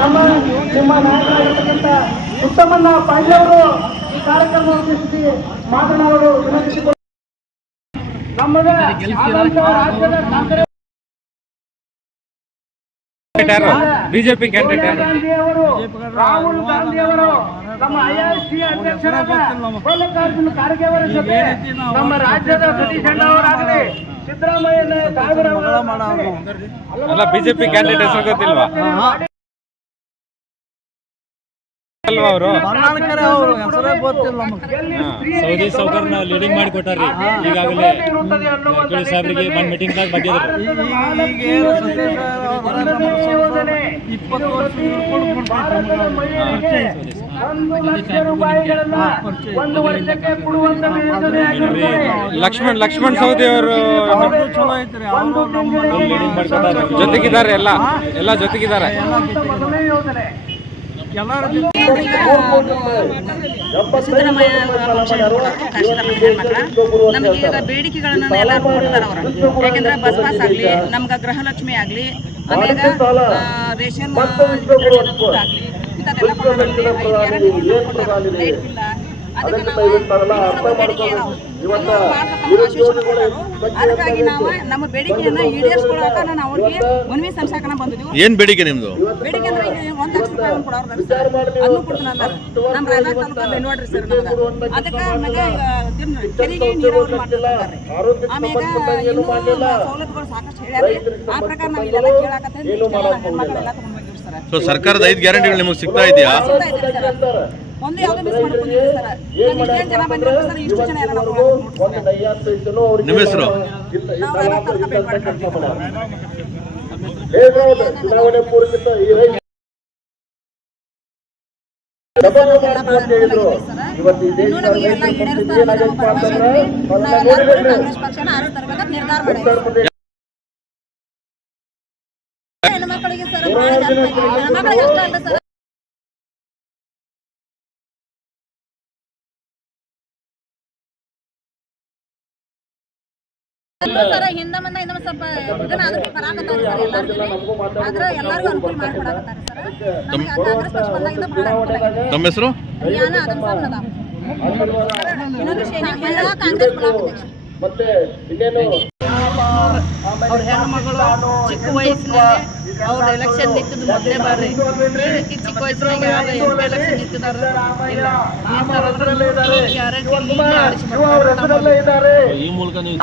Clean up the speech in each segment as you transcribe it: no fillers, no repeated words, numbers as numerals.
ನಮ್ಮ ನಿಮ್ಮ ನಾಯಕರಾಗಿರ್ತಕ್ಕಂಥ ಉತ್ತಮಣ್ಣ ಪಾಂಡೆ ಅವರು ಈ ಕಾರ್ಯಕ್ರಮ ಉದ್ದೇಶಿಸಿ ಮಾತನಾಡಲು ವಿನಂತಿಸಿಕೊಂಡು ನಮ್ಮದೇ ರಾಜ್ಯದ ಕಾಂಗ್ರೆಸ್ ಬಿಜೆಪಿ ಕ್ಯಾಂಡಿಡೇಟ್ ರಾಹುಲ್ ಗಾಂಧಿ ಅವರು ನಮ್ಮ ಐಐಸಿ ಅಧ್ಯಕ್ಷರಾದ ಮಲ್ಲಿಕಾರ್ಜುನ ಖರ್ಗೆ ಅವರ ಜೊತೆ ನಮ್ಮ ರಾಜ್ಯದ ಸತೀಶ್ ಅಣ್ಣ ಅವರಾಗಲಿ ಸಿದ್ದರಾಮಯ್ಯ ಅಲ್ಲ ಬಿಜೆಪಿ ಕ್ಯಾಂಡಿಡೇಟ್ ಹೆಸರು ಗೊತ್ತಿಲ್ವಾ ಸೌದಿ ಸೌಕರ್ನ ಲೀಡಿಂಗ್ ಮಾಡಿ ಕೊಟ್ಟಾರ್ರಿ ಈಗಾಗಲೇ ಸಾಹೇಬ್ರಿಗೆ ಬಂದ್ ಮೀಟಿಂಗ್ ದಾಗ ಲಕ್ಷ್ಮಣ್ ಸೌದಿ ಅವರು ಜೊತೆಗಿದ್ದಾರೆ, ಎಲ್ಲ ಜೊತೆಗಿದ್ದಾರೆ. ಸಿದ್ದರಾಮಯ್ಯ ನಮಗೆ ಈಗ ಬೇಡಿಕೆಗಳನ್ನ ಎಲ್ಲರೂ ಕೊಡ್ತಾರೆ ಅವರು. ಯಾಕೆಂದ್ರೆ ಬಸ್ ಪಾಸ್ ಆಗಲಿ, ನಮ್ಗೆ ಗೃಹಲಕ್ಷ್ಮಿ ಆಗಲಿ, ಆಮೇಲೆ ರೇಷನ್ ಆಗಲಿ ಇಂಥದ್ದೆಲ್ಲ ಅದಕ್ಕಾಗಿ ನಾವು ನಮ್ಮ ಬೇಡಿಕೆಯನ್ನ ಈಡೇರಿಸ್ಕೊಳ್ಳಾಕ ನಾವು ಅವ್ರಿಗೆ ಮನವಿ ಸಲ್ಲಿಸಾಕ ಬಂದಿದ್ದೀವಿ. ಏನ್ ಬೇಡಿಕೆ ನಿಮ್ದು? ಬೇಡಿಕೆ ಅಂದ್ರೆ 1 ಲಕ್ಷ ರೂಪಾಯಿ ಕೊಡೋರು ಸರ್, ಅದನ್ನು ಕೊಡ್ತೀನಿ ಅಂತಾರೆ. ನಮ್ಮ ರಾಯಬಾಗ ತಾಲೂಕು ಬೆಂಡವಾಡ್ರಿ ಸರ್ ನಮ್ಗೆ. ಅದಕ್ಕೆ ಆಮೇಲೆ ಕೆರೆಗೆ ನೀರಾವರಿ ಮಾಡ್ತಿರ್ತಾರೆ. ಆಮೇಲೆ ಇನ್ನೂ ಸವಲತ್ತುಗಳು ಸಾಕಷ್ಟು ಹೇಳ್ಯಾರಿ. ಆ ಪ್ರಕಾರ ನಾವು ಇಲ್ಲೆಲ್ಲ ಕೇಳಾಕತ್ತೀವಿ. ಹೆಣ್ಮಕ್ಳೆಲ್ಲ ತಗೊಂಡ್ ಬಂದಿವ್ರಿ ಸರ್. ಸೊ ಸರ್ಕಾರದ 5 ಗ್ಯಾರಂಟಿಗಳು ನಿಮಗೆ ಸಿಗ್ತಾ ಇದೆಯಾ? ಒಂದು ಯಾವ್ದು ಮಿಸ್ ಮಾಡ್ಕೊಂಡಿದ್ದೀವಿ ಸರ್. ಇಷ್ಟೇನು ಜನ ಬಂದಿರೋ ಸರ್, ಇಷ್ಟು ಜನ ಎಲ್ಲ ನಾವು ನಿಮ್ಮ ಹೆಸರು? ನಾವು ರಾಯಬಾಗ ತಾಲೂಕು ಬೆಂಡವಾಡ್ರಿ. ಇನ್ನೂ ನಮಗೆ ಎಲ್ಲ ಈಡೇರಿಸ್ತಾರೆ ಕಾಂಗ್ರೆಸ್ ಪಕ್ಷನ ಆರು ತರಬೇಕ ನಿರ್ಧಾರ ಮಾಡಿದ್ದೀವಿ. ಹೆಣ್ಮಕ್ಳಿಗೆ ಸರ್ ಭಾಳ ಹೆಣ್ಮಕ್ಳಿಗೆ ಅಷ್ಟ ಅಲ್ಲ ಸರ್, ಸರ ಹಿಂದ ಮುಂದೆ ಸ್ವಲ್ಪ ಇದನ್ನ ಅದಕ್ಕೆ ಬರಾಕತ್ತಾರೆ ಸರ್. ಎಲ್ಲರಿಗೂ ಆದ್ರೆ ಎಲ್ಲರಿಗೂ ಅನುಕೂಲ ಮಾಡ್ಕೊಡಕತ್ತಾರೆ ಸರ್. ನಮಗೆ ಕಾಂಗ್ರೆಸ್ ಪಕ್ಷ ಬಂದಾಗಿಂದ ಭಾಳ ಅನುಕೂಲ ಆಗಿದೆ. ನಮ್ಮ ಹೆಸರು? ಯಾನ ಅದನ್ನ ಸರ್ ನದ ಇನ್ನೊಂದು ಮಹಿಳಾ ಕಾಂಗ್ರೆಸ್ ಬ್ಲಾಕ್ ಮತ್ತೆ ಇನ್ನೇನು ಅವ್ರ ಹೆಣ್ಮಗಳು ಚಿಕ್ಕ ವಯಸ್ಸಿನಲ್ಲಿ ಅವ್ರ ಎಲೆಕ್ಷನ್ ನಿಂತಿದ್ದು ಮೊದಲೇ ಬಾರಿ. ಈ ರೀತಿ ಚಿಕ್ಕ ವಯಸ್ಸಿನಾಗ MP ಎಲೆಕ್ಷನ್ ನಿಂತಿದ್ದಾರೆ. ಈ ಮೂಲಕ ನೀವು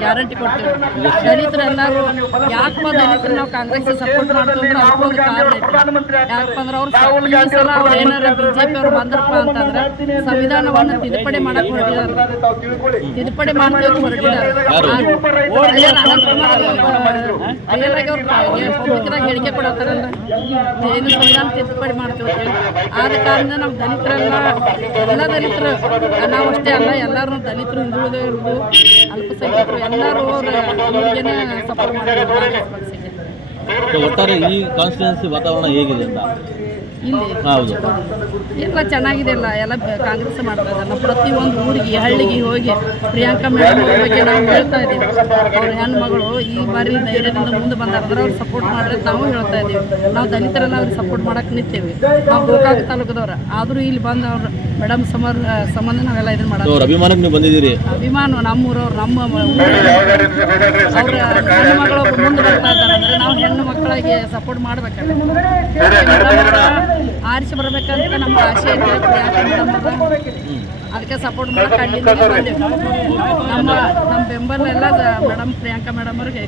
ಗ್ಯಾರಂಟಿ ಕೊಡ್ತೀವಿ. ದಲಿತರೆಲ್ಲರೂ ಯಾಕಪ್ಪ ದಲಿತರು ನಾವು ಕಾಂಗ್ರೆಸ್ ಸಪೋರ್ಟ್ ಮಾಡ್ತೀವಿ ಅಂದ್ರೆ ಅದಕ್ಕೊಂದು ಕಾರಣ ಐತಿ. ಯಾಕಂದ್ರೆ ಅವ್ರು ಈ ಸಲ ಅವ್ರು ಏನಾರ ಬಿಜೆಪಿ ಅವ್ರು ಬಂದ್ರಪ್ಪ ಅಂತಂದ್ರೆ ಸಂವಿಧಾನವನ್ನು ತಿದ್ದುಪಡಿ ಮಾಡಕ್ ಹೊರಟಿದ್ದಾರೆ. ತಿದ್ದುಪಡಿ ಮಾಡ್ತೀವಿ ಹೊರಟಿದ್ದಾರೆ. ಪಬ್ಲಿಕ್ದಾಗ ಹೇಳಿಕೆ ಕೊಡತ್ತಾರಲ್ಲ, ಏನು ಸಂವಿಧಾನ ತಿದ್ದುಪಡಿ ಮಾಡ್ತೀವಿ ಅಂತ ಹೇಳಿ. ಆದ ಕಾರಣ ನಾವು ದಲಿತರೆಲ್ಲ ಎಲ್ಲ ದಲಿತರು ನಾವು ಅಷ್ಟೇ ಅಲ್ಲ, ಎಲ್ಲರೂ ದಲಿತರು, ಹಿಂದುಳಿದವರು, ಅಲ್ಪಸಂಖ್ಯಾತರು ಎಲ್ಲರೂ ಅವ್ರಿಗೆ ಸಪೋರ್ಟ್ ಮಾಡಿದ್ದಾರೆ. ಒಟ್ಟಾರೆ ಈ ಕಾನ್ಸ್ಟಿಟ್ಯೂನ್ಸಿ ವಾತಾವರಣ ಹೇಗಿದೆ ಅಂತ? ಇಲ್ಲಿ ಎಲ್ಲ ಚೆನ್ನಾಗಿದೆ. ಎಲ್ಲ ಕಾಂಗ್ರೆಸ್ ಮಾಡ್ತಾ ಇದ್ದಾರೆ. ನಾವು ಪ್ರತಿಯೊಂದು ಊರಿಗೆ ಹಳ್ಳಿಗೆ ಹೋಗಿ ಪ್ರಿಯಾಂಕಾ ಮೇಡಮ್ ಬಗ್ಗೆ ನಾವು ಹೇಳ್ತಾ ಇದ್ದೀವಿ. ಅವ್ರ ಹೆಣ್ಮಗಳು ಈ ಬಾರಿ ಧೈರ್ಯದಿಂದ ಮುಂದೆ ಬಂದಾರಂದ್ರೆ ಅವ್ರು ಸಪೋರ್ಟ್ ಮಾಡಿದ್ರೆ ನಾವು ಹೇಳ್ತಾ ಇದ್ದೀವಿ. ನಾವು ದಲಿತರೆಲ್ಲ ಅವ್ರಿಗೆ ಸಪೋರ್ಟ್ ಮಾಡಕ್ಕೆ ನಿಂತೀವಿ. ನಾವು ಗೋಕಾಕ ತಾಲೂಕದವ್ರು ಆದರೂ ಇಲ್ಲಿ ಬಂದು ಅವ್ರು ಮೇಡಮ್ ಸಂಬಂಧ ನಾವೆಲ್ಲ ಇದನ್ನ ಮಾಡೋದು. ಅಭಿಮಾನಕ್ಕೆ ನೀವು ಬಂದಿದ್ದೀರಿ? ಅಭಿಮಾನ ನಮ್ಮೂರವ್ರು, ನಮ್ಮ ಅವ್ರ ಹೆಣ್ಮಗಳು ಮುಂದೆ ಬರ್ತಾ ಇದ್ದಾರೆ ಅಂದ್ರೆ ನಾವು ಹೆಣ್ಣು ಮಕ್ಕಳಿಗೆ ಸಪೋರ್ಟ್ ಮಾಡ್ಬೇಕಲ್ಲ, ಆರಿಸಿ ಬರ್ಬೇಕಂತ ನಮ್ಮ ಆಸೆ ಐತೆ. ಅದಕ್ಕೆ ಸಪೋರ್ಟ್ ಮಾಡಕ್ಕೆ ಅಲ್ಲಿಂದ ಬಂದೆವು. ನಮ್ಮ ಬೆಂಬಲ ಎಲ್ಲ ಮೇಡಮ್ ಪ್ರಿಯಾಂಕಾ ಮೇಡಮ್ ಅವ್ರಿಗೆ.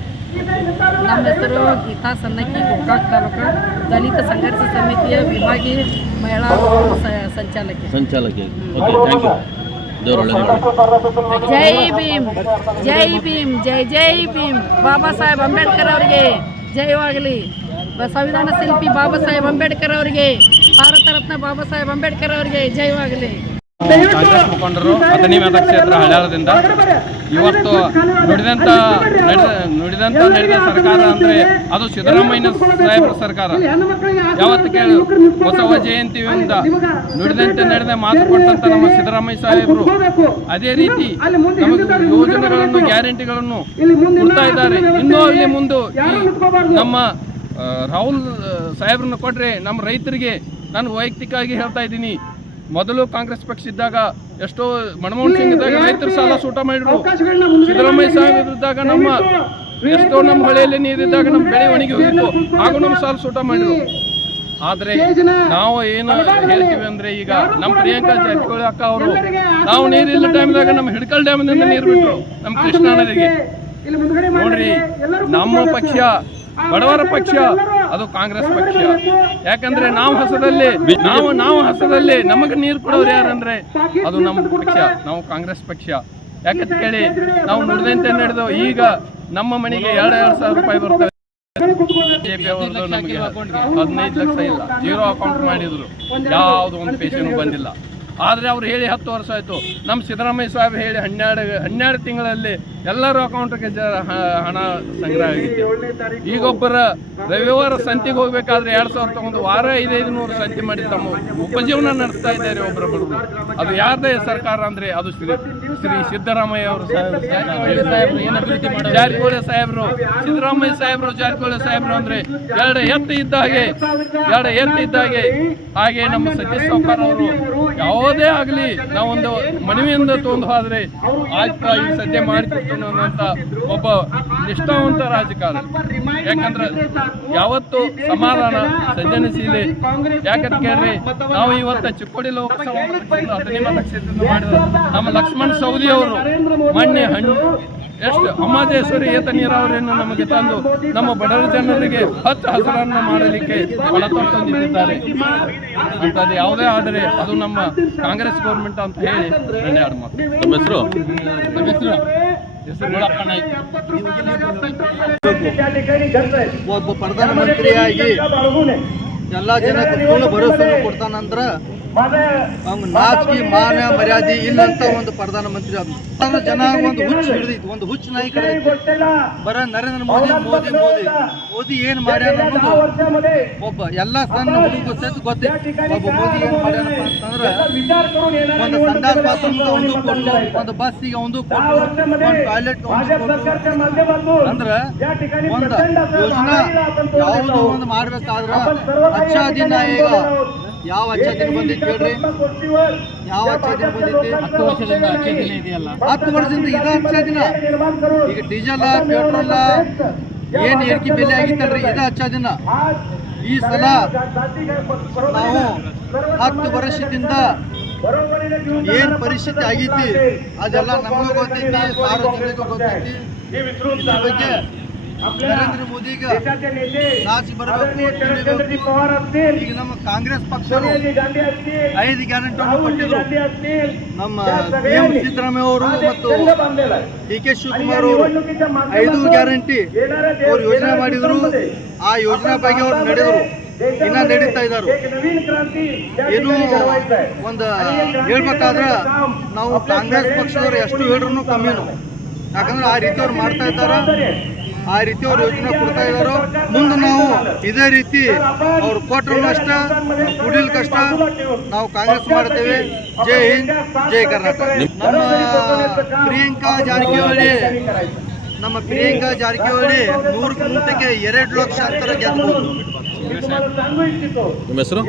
ನಮ್ಮ ಹೆಸರು ಗೀತಾ ಸನ್ನಕ್ಕಿ, ಗೋಕಾಕ್ ತಾಲೂಕು ದಲಿತ ಸಂಘರ್ಷ ಸಮಿತಿಯ ವಿಭಾಗೀಯ ಮಹಿಳಾ ಸಂಚಾಲಕಿ. ಜೈ ಭೀಮ್, ಜೈ ಭೀಮ್, ಜೈ ಜೈ ಭೀಮ್. ಬಾಬಾ ಸಾಹೇಬ್ ಅಂಬೇಡ್ಕರ್ ಅವರಿಗೆ ಜಯವಾಗಲಿ. ಸಂವಿಧಾನ ಶಿಲ್ಪಿ ಬಾಬಾ ಸಾಹೇಬ್ ಅಂಬೇಡ್ಕರ್ ಅವರಿಗೆ, ಭಾರತ ರತ್ನ ಬಾಬಾ ಸಾಹೇಬ್ ಅಂಬೇಡ್ಕರ್ ಅವರಿಗೆ ಜಯವಾಗಲಿ. ಕಾಂಗ್ರೆಸ್ ಮುಖಂಡರು ಅಥಣಿ ಮತಕ್ಷೇತ್ರ ಹಳ್ಯಾಳದಿಂದ ಇವತ್ತು ನಡೆದ ಸರ್ಕಾರ ಅಂದರೆ ಅದು ಸಿದ್ದರಾಮಯ್ಯ ಸಾಹೇಬರ ಸರ್ಕಾರ. ಯಾವತ್ತು ಕೇಳಿ ಬಸವ ಜಯಂತಿಯಿಂದ ನುಡಿದಂತೆ ನಡೆದ ಮಾತು ಕೊಟ್ಟಂತ ನಮ್ಮ ಸಿದ್ದರಾಮಯ್ಯ ಸಾಹೇಬರು ಅದೇ ರೀತಿ ನಮಗೆ ಯೋಜನೆಗಳನ್ನು ಗ್ಯಾರಂಟಿಗಳನ್ನು ಕೊಡ್ತಾ ಇದ್ದಾರೆ. ಇನ್ನೂ ಅಲ್ಲಿ ಮುಂದೆ ನಮ್ಮ ರಾಹುಲ್ ಸಾಹೇಬ್ರನ್ನ ಕೊಟ್ಟರೆ ನಮ್ಮ ರೈತರಿಗೆ ನಾನು ವೈಯಕ್ತಿಕವಾಗಿ ಹೇಳ್ತಾ ಇದ್ದೀನಿ, ಮೊದಲು ಕಾಂಗ್ರೆಸ್ ಪಕ್ಷ ಇದ್ದಾಗ ಎಷ್ಟೋ ಮನಮೋಹನ್ ಸಿಂಗ್ ಇದ್ದಾಗ ರೈತರ ಸಾಲ ಸೂಟ ಮಾಡಿದ್ರು. ಸಿದ್ದರಾಮಯ್ಯ ಸಾಹೇಬ್ ಇದ್ದಾಗ ಎಷ್ಟೋ ನಮ್ಮ ಹೊಳೆಯಲ್ಲಿ ನೀರಿದ್ದಾಗ ನಮ್ಮ ಬೆಳೆ ಒಣಗಿ ಹೋಗಿತ್ತು, ಹಾಗೂ ನಮ್ಮ ಸಾಲ ಸೂಟ ಮಾಡಿದ್ರು. ಆದರೆ ನಾವು ಏನು ಹೇಳ್ತೀವಿ ಅಂದರೆ ಈಗ ನಮ್ಮ ಪ್ರಿಯಾಂಕಾ ಜಾರಕಿಹೊಳಿ ಅಕ್ಕ ಅವರು ನಾವು ನೀರಿಲ್ಲ ಟೈಮ್ದಾಗ ನಮ್ಮ ಹಿಡ್ಕಲ್ ಡ್ಯಾಮ್ನಿಂದ ನೀರು ಬಿಟ್ಟರು ನಮ್ಮ ಕೃಷ್ಣಾ ನದಿಗೆ. ನೋಡ್ರಿ, ನಮ್ಮ ಪಕ್ಷ ಬಡವರ ಪಕ್ಷ, ಅದು ಕಾಂಗ್ರೆಸ್ ಪಕ್ಷ. ಯಾಕಂದ್ರೆ ನಾವು ಹಸದಲ್ಲಿ ನಮಗೆ ನೀರು ಕೊಡೋರು ಯಾರಂದ್ರೆ ಅದು ನಮ್ಮ ಪಕ್ಷ, ನಾವು ಕಾಂಗ್ರೆಸ್ ಪಕ್ಷ. ಯಾಕಂತ ಕೇಳಿ ನಾವು ನುಡಿದಂತೆ ನಡೆದು ಈಗ ನಮ್ಮ ಮನೆಗೆ 2,000 ರೂಪಾಯಿ ಬರ್ತವೆ. ಬಿಜೆಪಿ ಅವ್ರದ್ದು ನಮಗೆ 15 ಲಕ್ಷ ಇಲ್ಲ, 0 ಅಕೌಂಟ್ ಮಾಡಿದ್ರು, ಯಾವುದು ಒಂದು ಪೈಸೆನೂ ಬಂದಿಲ್ಲ. ಆದರೆ ಅವ್ರು ಹೇಳಿ 10 ವರ್ಷ ಆಯಿತು. ನಮ್ಮ ಸಿದ್ದರಾಮಯ್ಯ ಸಾಹೇಬ್ ಹೇಳಿ 12 ತಿಂಗಳಲ್ಲಿ ಎಲ್ಲರೂ ಅಕೌಂಟ್ಗೆ ಹಣ ಸಂಗ್ರಹ ಆಗಿತ್ತು. ಈಗೊಬ್ಬರ ರವಿವಾರ ಸಂತಿಗೆ ಹೋಗ್ಬೇಕಾದ್ರೆ 2,000 ತಗೊಂಡು ವಾರ 500 ಸಂತಿ ಮಾಡಿ ತಮ್ಮ ಉಪಜೀವನ ನಡೆಸ್ತಾ ಇದ್ದಾರೆ ಒಬ್ಬರೊಬ್ಬರು. ಅದು ಯಾರದೇ ಸರ್ಕಾರ ಅಂದರೆ ಅದು ಶ್ರೀ ಸಿದ್ದರಾಮಯ್ಯ ಅವರು ಜಾರಕಿಹೊಳಿ ಸಾಹೇಬರು, ಸಿದ್ದರಾಮಯ್ಯ ಸಾಹೇಬರು, ಜಾರಕಿಹೊಳಿ ಸಾಹೇಬರು ಅಂದರೆ ಎರಡು ಎತ್ತು ಇದ್ದ ಹಾಗೆ ನಮ್ಮ ಸತೀಶ್ ಸಾವ್ಕಾರ್ ಅವರು ಯಾವುದೇ ಆಗಲಿ ನಾವೊಂದು ಮನವಿಯಿಂದ ತೊಂದು ಹೋದರೆ ಆಯ್ತು ಈಗ ಸದ್ಯ ಮಾಡಿಕೊಡ್ತಾನೆ ಅನ್ನುವಂಥ ಒಬ್ಬ ನಿಷ್ಠಾವಂತ ರಾಜಕಾರಣ. ಯಾಕಂದ್ರೆ ಯಾವತ್ತು ಸಮಾಧಾನ ಸಜ್ಜನಶೀಲಿ. ಯಾಕಂತ ಕೇಳ್ರಿ, ನಾವು ಇವತ್ತು ಚಿಕ್ಕೋಡಿ ಲೋಕಸಭಾ ಅಥಣಿ ಮತಕ್ಷೇತ್ರದಿಂದ ಮಾಡಿದ ನಮ್ಮ ಲಕ್ಷ್ಮಣ್ ಸವದಿ ಅವರು ಮೊನ್ನೆ ಎಷ್ಟು ಅಮಾದೇಶ್ವರಿ ಏತ ನೀರಾವರಿಯನ್ನು ನಮಗೆ ತಂದು ನಮ್ಮ ಬಡವರ ಜನರಿಗೆ ಹಚ್ಚ ಹಸಿರನ್ನು ಮಾಡಲಿಕ್ಕೆ ಹೊಣತೊಟ್ಟಿದ್ದಾರೆ. ಅಂತದ್ದು ಯಾವುದೇ ಆದರೆ ಅದು ನಮ್ಮ ಕಾಂಗ್ರೆಸ್ ಗೌರ್ಮೆಂಟ್ ಅಂತ ಹೇಳಿ ನನ್ನ ಎರಡು ಮಾತು. ನಮ್ಮ ಹೆಸರು ಗುಳಪ್ಪಣ್ಣ. ಒಬ್ಬ ಪ್ರಧಾನಮಂತ್ರಿಯಾಗಿ ಎಲ್ಲ ಜನಕ್ಕೆ ಪೂರ್ಣ ಭರವಸೆ ಕೊಡ್ತಾನಂದ್ರ ಅವ್ನ ನಾಚಿಕೆ ಮಾನ ಮರ್ಯಾದೆ ಇಲ್ಲಂತ ಒಂದು ಪ್ರಧಾನಮಂತ್ರಿ ಆದ ಜನ ಒಂದು ಹುಚ್ಚು ಹಿಡಿದೈತಿ, ಒಂದು ಹುಚ್ಚು ನಾಯಿ ಕಡಿದೈತಿ. ಬರ ನರೇಂದ್ರ ಮೋದಿ ಏನ್ ಮಾಡ್ಯಾನ ಅನ್ನೋದು ಒಬ್ಬ ಎಲ್ಲ ಸಣ್ಣ ಹುಡುಗ ಸಹಿತ ಗೊತ್ತೈತಿ. ಒಬ್ಬ ಮೋದಿ ಏನ್ ಮಾಡ್ಯಾನಪ್ಪ ಅಂತಂದ್ರ ಒಂದು ಸಂಡಾಸ್ ಬಾತ್ರೂಮ್ ಒಂದು ಕೊಟ್ಟು, ಒಂದು ಬಸ್ಸಿಗೆ ಒಂದು ಕೊಟ್ಟು, ಒಂದು ಟಾಯ್ಲೆಟ್ ಒಂದು ಅಂದ್ರ ಒಂದು ಯೋಜನಾ ಯಾವುದು ಒಂದು ಮಾಡ್ಬೇಕಾದ್ರ ಅಚ್ಚಾ ದಿನ ಈಗ ಯಾವ ಅಚ್ಚಾ ದಿನ ಬಂದೈತಿ ಹೇಳ್ರಿ? ಯಾವ ಅಚ್ಚಾ ದಿನ ಬಂದೈತಿ? 10 ವರ್ಷದಿಂದ ಅಚ್ಚಾ ದಿನ ಇದೆಯಲ್ಲ, 10 ವರ್ಷದಿಂದ ಇದ ಅಚ್ಚಾ ದಿನ. ಈಗ ಡೀಸೆಲ್ ಪೆಟ್ರೋಲ್ ಏನ್ ಏರಿಕೆ ಬೆಲೆ ಆಗಿತ್ತಲ್ರಿ, ಇದ ಅಚ್ಚಾ ದಿನ. ಈ ಸಲ ನಾವು 10 ವರ್ಷದಿಂದ ಏನ್ ಪರಿಸ್ಥಿತಿ ಆಗೈತಿ ಅದೆಲ್ಲ ನಮಗೂ ಗೊತ್ತೈತಿ, ಸಾರ್ವಜನಿಕ ಗೊತ್ತೈತಿ. ಇದ್ರ ಬಗ್ಗೆ ನರೇಂದ್ರ ಮೋದಿಗ ನಾಚಿ ಬರಬೇಕು. ಈಗ ನಮ್ಮ ಕಾಂಗ್ರೆಸ್ ಪಕ್ಷರು 5 ಗ್ಯಾರಂಟಿಯನ್ನು ಕೊಟ್ಟಿದ್ರು. ನಮ್ಮ ಸಿಎಂ ಸಿದ್ದರಾಮಯ್ಯ ಅವರು ಮತ್ತು ಡಿ ಕೆ ಶಿವಕುಮಾರ್ ಅವರು 5 ಗ್ಯಾರಂಟಿ ಅವ್ರು ಯೋಜನೆ ಮಾಡಿದ್ರು. ಆ ಯೋಜನೆ ಬಗ್ಗೆ ಅವ್ರು ನಡೆದರು, ಇನ್ನ ನಡೀತಾ ಇದ್ದಾರೆ. ಏನು ಒಂದು ಹೇಳ್ಬೇಕಾದ್ರ ನಾವು ಕಾಂಗ್ರೆಸ್ ಪಕ್ಷದವ್ರು ಎಷ್ಟು ಹೇಳಿದ್ರು ಕಮ್ಮಿನು. ಯಾಕಂದ್ರೆ ಆ ರೀತಿ ಅವ್ರು ಮಾಡ್ತಾ ಇದ್ದಾರ, ಆ ರೀತಿ ಅವ್ರು ಯೋಜನೆ ಕೊಡ್ತಾ ಇದ್ದಾರೋ. ಮುಂದೆ ನಾವು ಇದೇ ರೀತಿ ಅವ್ರು ಕೊಟ್ಟರು ಅಷ್ಟ, ಕುಡಿಲ್ ಕಷ್ಟ ನಾವು ಕಾಂಗ್ರೆಸ್ ಮಾಡ್ತೇವೆ. ಜೈ ಹಿಂದ್, ಜೈ ಕರ್ನಾಟಕ. ನಮ್ಮ ಪ್ರಿಯಾಂಕಾ ಜಾರಕಿಹೊಳಿ 100ಕ್ಕೆ 2 ಲಕ್ಷ ಅಂತರ ಗೆದ್ಬಹುದು. ನಿಮ್ಮ ಹೆಸರು?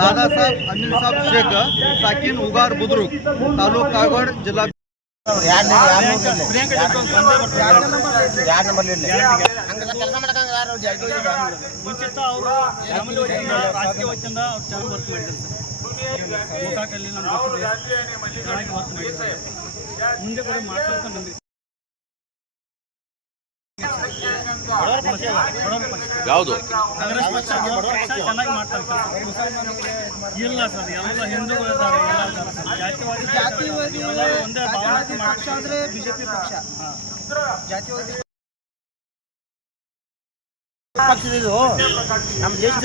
ದಾದಾ ಸಾಹೇಬ್ ಅನಿಲ್ ಸಾಬ್ ಶೇಖ್, ಸಾಕಿನ್ ಉಗಾರ್ ಬುದ್ರುಕ್, ತಾಲೂಕ್ ಕಾಗವಾಡ, ಜಿಲ್ಲಾ. ಮುಂಚಿತ ಅವರು ರಾಜಕೀಯ ವಚನ ಚೆನ್ನಾಗಿ ವರ್ಕ್ ಮಾಡಿದ್ದಾರೆ ಸರ್. ಗೋಕಾಕಲ್ಲಿ ನಮ್ಮ ಚೆನ್ನಾಗಿ ವರ್ಕ್ ಮಾಡಿದ್ದಾರೆ, ಮುಂದೆ ಕೂಡ ಮಾಡ್ತಾ ಬಂದಿದ್ದಾರೆ. ಯಾವುದು? ಕಾಂಗ್ರೆಸ್ ಪಕ್ಷ ಚೆನ್ನಾಗಿ ಮಾಡ್ತಾ ಇರ್ತಾರೆ. ಇಲ್ಲ ಸರ್, ಎಲ್ಲ ಹಿಂದೂಗಳು ಇದ್ದಾರೆ, ಎಲ್ಲ ಜಾತಿವಾದಿ ಒಂದೇ ಭಾವನೆ ಪಕ್ಷ ಅಂದ್ರೆ ಬಿಜೆಪಿ ಪಕ್ಷ. ಜಾತಿವಾದಿ ಪಕ್ಷ ಇದು ನಮ್ಮ ದೇಶದ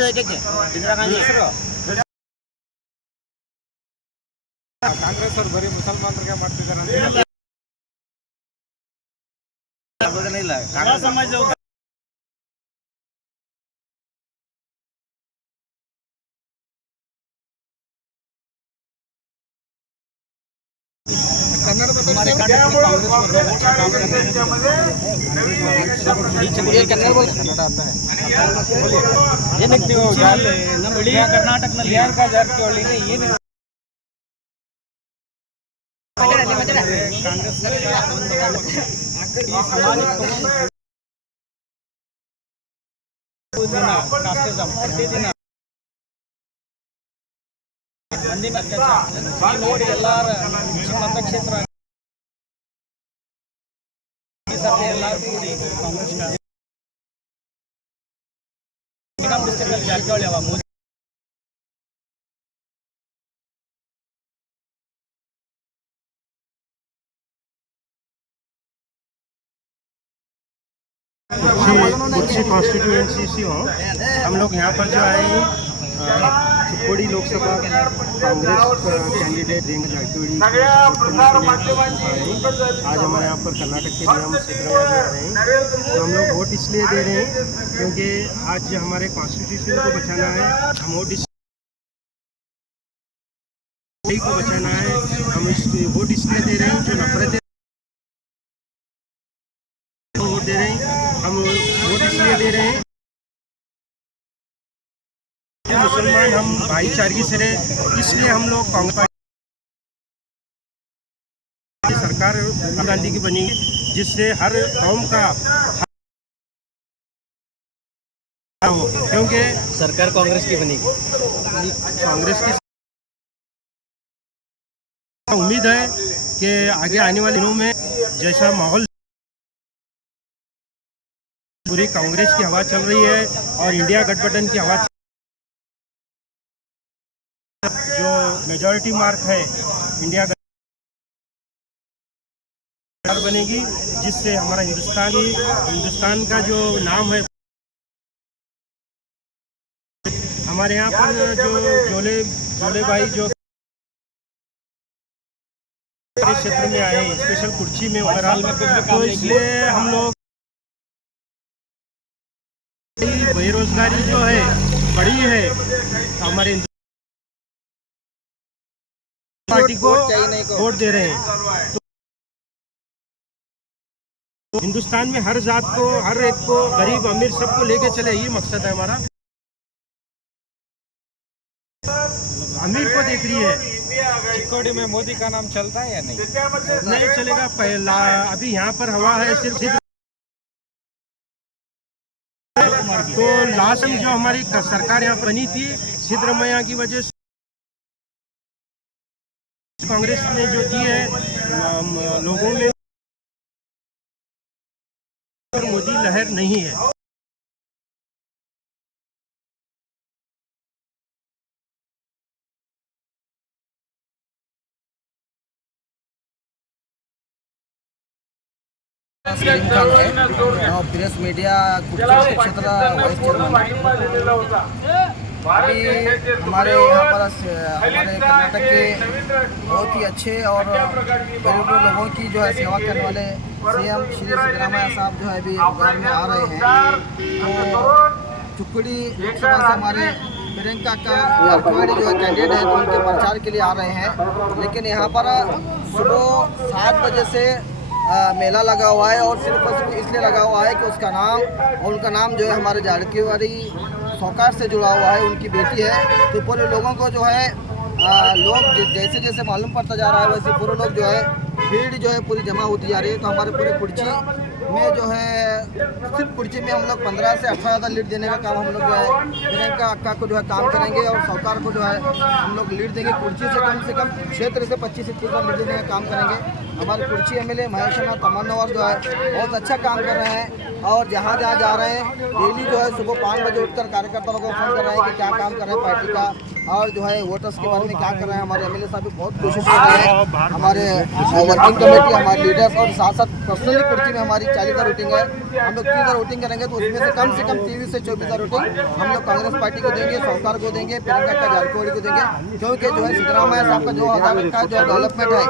ಇಂದಿರಾ ಗಾಂಧಿ ಹೆಸರು ಕಾಂಗ್ರೆಸ್ ಅವ್ರು ಬರೀ ಮುಸಲ್ಮಾನರಿಗೆ ಮಾಡ್ತಿದ್ದಾರೆ ಎಲ್ಲ ಸಮಾಜದವ್ರು ಏನಕ್ಕೆ ನೀವು ನಮ್ಮ ಇಡೀ ಕರ್ನಾಟಕದಲ್ಲಿ ಪ್ರಿಯಾಂಕಾ ಜಾರಕಿಹೊಳಿಗೆ ಏನು ಕಾಂಗ್ರೆಸ್ ಸರ್ಕಾರ ಈ ಸಮಾಜಕ್ಕೆ ಕಾಸ್ಟಿಸಮ್ ಪ್ರತಿದಿನ ಮಂದಿ ಅತ್ಯಾಚಾರ ನೋಡಿ ಎಲ್ಲಾರ ಮತಕ್ಷೇತ್ರ ಎಲ್ಲಾರು ಕೂಡಿ ಕಾಂಗ್ರೆಸ್ ಡಿಸ್ಟ್ರಿಕ್ಟ್ ಜಾರಕಿಹೊಳಿ ಅವ ಮೋದಿ कुर्सी कॉन्स्टिट्यूएंसी से हो हम लोग यहाँ पर जो है चिकोड़ी लोकसभा कांग्रेस कैंडिडेट रेंग जारकिहೊಳಿ आज हमारे यहाँ पर कर्नाटक के लिए हम सिद्धरामैया आ रहे हैं। तो हम लोग वोट इसलिए दे रहे हैं क्योंकि आज हमारे कॉन्स्टिट्यूशन को बचाना है, हम वोट को बचाना है। हम वोट इसलिए दे रहे हैं जो नफरत वोट दे रहे हैं, हम वोट इसलिए दे रहे हैं मुसलमान हम भाईचारगी से रहे, इसलिए हम लोग कांग्रेस पार्टी सरकार राहुल गांधी की बनेगी जिससे हर कौम का हो, क्योंकि सरकार कांग्रेस की बनेगी। कांग्रेस की उम्मीद है कि आगे आने वाले दिनों में जैसा माहौल पूरी कांग्रेस की हवा चल रही है और इंडिया गठबंधन की हवा जो मेजॉरिटी मार्क है इंडिया गठबंधन बनेगी जिससे हमारा हिंदुस्तान का जो नाम है हमारे यहाँ पर जो जोले भाई जो क्षेत्र में आए स्पेशल कुर्सी में वगैरह, तो इसलिए हम लोग बेरोजगारी जो है बड़ी है हमारे पार्टी को वोट दे रहे हैं। तो हिंदुस्तान में हर जात को हर एक को गरीब अमीर सबको लेके चले, ये मकसद है हमारा। अमीर को देख रही है चिक्कोड़ी में मोदी का नाम चलता है या नहीं? नहीं चलेगा। पहला अभी यहाँ पर हवा है सिर्फ तो लास्ट जो हमारी सरकार यहाँ पर बनी थी सिद्धरामैया की वजह से कांग्रेस ने जो दी है लोगों में मोदी लहर नहीं है। ನಾವು ಪ್ರೆಸ್ मीडिया क्षेत्र वाइस चेयरमैन। अभी हमारे यहाँ पर हमारे कर्नाटक के बहुत ही अच्छे और गरीब लोगों की जो है सेवा करने वाले सीएम श्री सिद्धरामैया साहब जो है अभी बिहार में आ रहे हैं। तो चिकोड़ी लोकसभा से हमारे प्रियंका जारकिहೊಳಿ जो है कैंडिडेट है तो उनके प्रचार के लिए आ रहे हैं। लेकिन यहाँ पर सुबह 7 बजे से मेला लगा हुआ है और सिर्फ इसलिए लगा हुआ है कि उसका नाम और उनका नाम जो है हमारे जारकिहೊಳಿ सौकार से जुड़ा हुआ है, उनकी बेटी है। तो पूरे लोगों को जो है लोग जैसे जैसे मालूम पड़ता जा रहा है वैसे पूरे लोग जो है भीड़ जो है पूरी जमा होती जा रही है। तो हमारे पूरे कुर्ची में जो है सिर्फ कुर्ची में हम लोग 15 से 18 लीड देने का काम हम लोग जो है प्रियंका अक्का को जो है काम करेंगे और सौकार को जो है हम लोग लीड देंगे। कुर्ची से कम क्षेत्र से 25-30 लीड देने का काम करेंगे। हमारे कुर्ची एमएलए महेशना तमन्नावर जो है बहुत अच्छा काम कर रहे हैं और जहाँ जहाँ जा रहे हैं डेली जो है सुबह 5 बजे उठकर कार्यकर्ताओं को फोन कर रहे हैं कि क्या काम कर रहे हैं पार्टी का और जो है वोटर्स के बारे में क्या कर रहे हैं। हमारे एमएलए साहब भी बहुत कोशिश कर रहे हैं, हमारे वर्किंग कमेटी, हमारे लीडर्स और साथ साथ पर्सनली कुर्सी में हमारी 40,000 वोटिंग है। हम लोग 30,000 वोटिंग करेंगे तो उसमें से कम 23 से 24,000 वोटिंग हम लोग कांग्रेस पार्टी को देंगे, सरकार को देंगे, प्रियंका का जारकिहोली को देंगे, क्योंकि जो है सिद्धरामैया साहब का जो आधार रखा है, जो डेवलपमेंट है,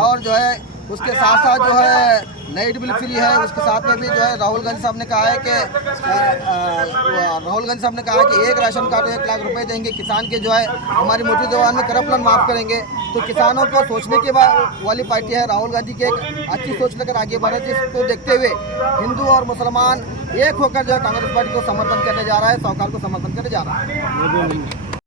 और जो है उसके साथ साथ जो है लाइट बिल फ्री है। उसके साथ में भी जो है राहुल गांधी साहब ने कहा है कि एक राशन कार्ड 1 लाख रुपए देंगे। किसान के जो है हमारी मोटी जबान में करप्शन माफ़ करेंगे। तो किसानों को सोचने की वाली पार्टी है राहुल गांधी की, एक अच्छी सोच लेकर आगे बढ़े, जिसको देखते हुए हिंदू और मुसलमान एक होकर जो है कांग्रेस पार्टी को समर्थन करने जा रहा है, सरकार को समर्थन करने जा रहा है।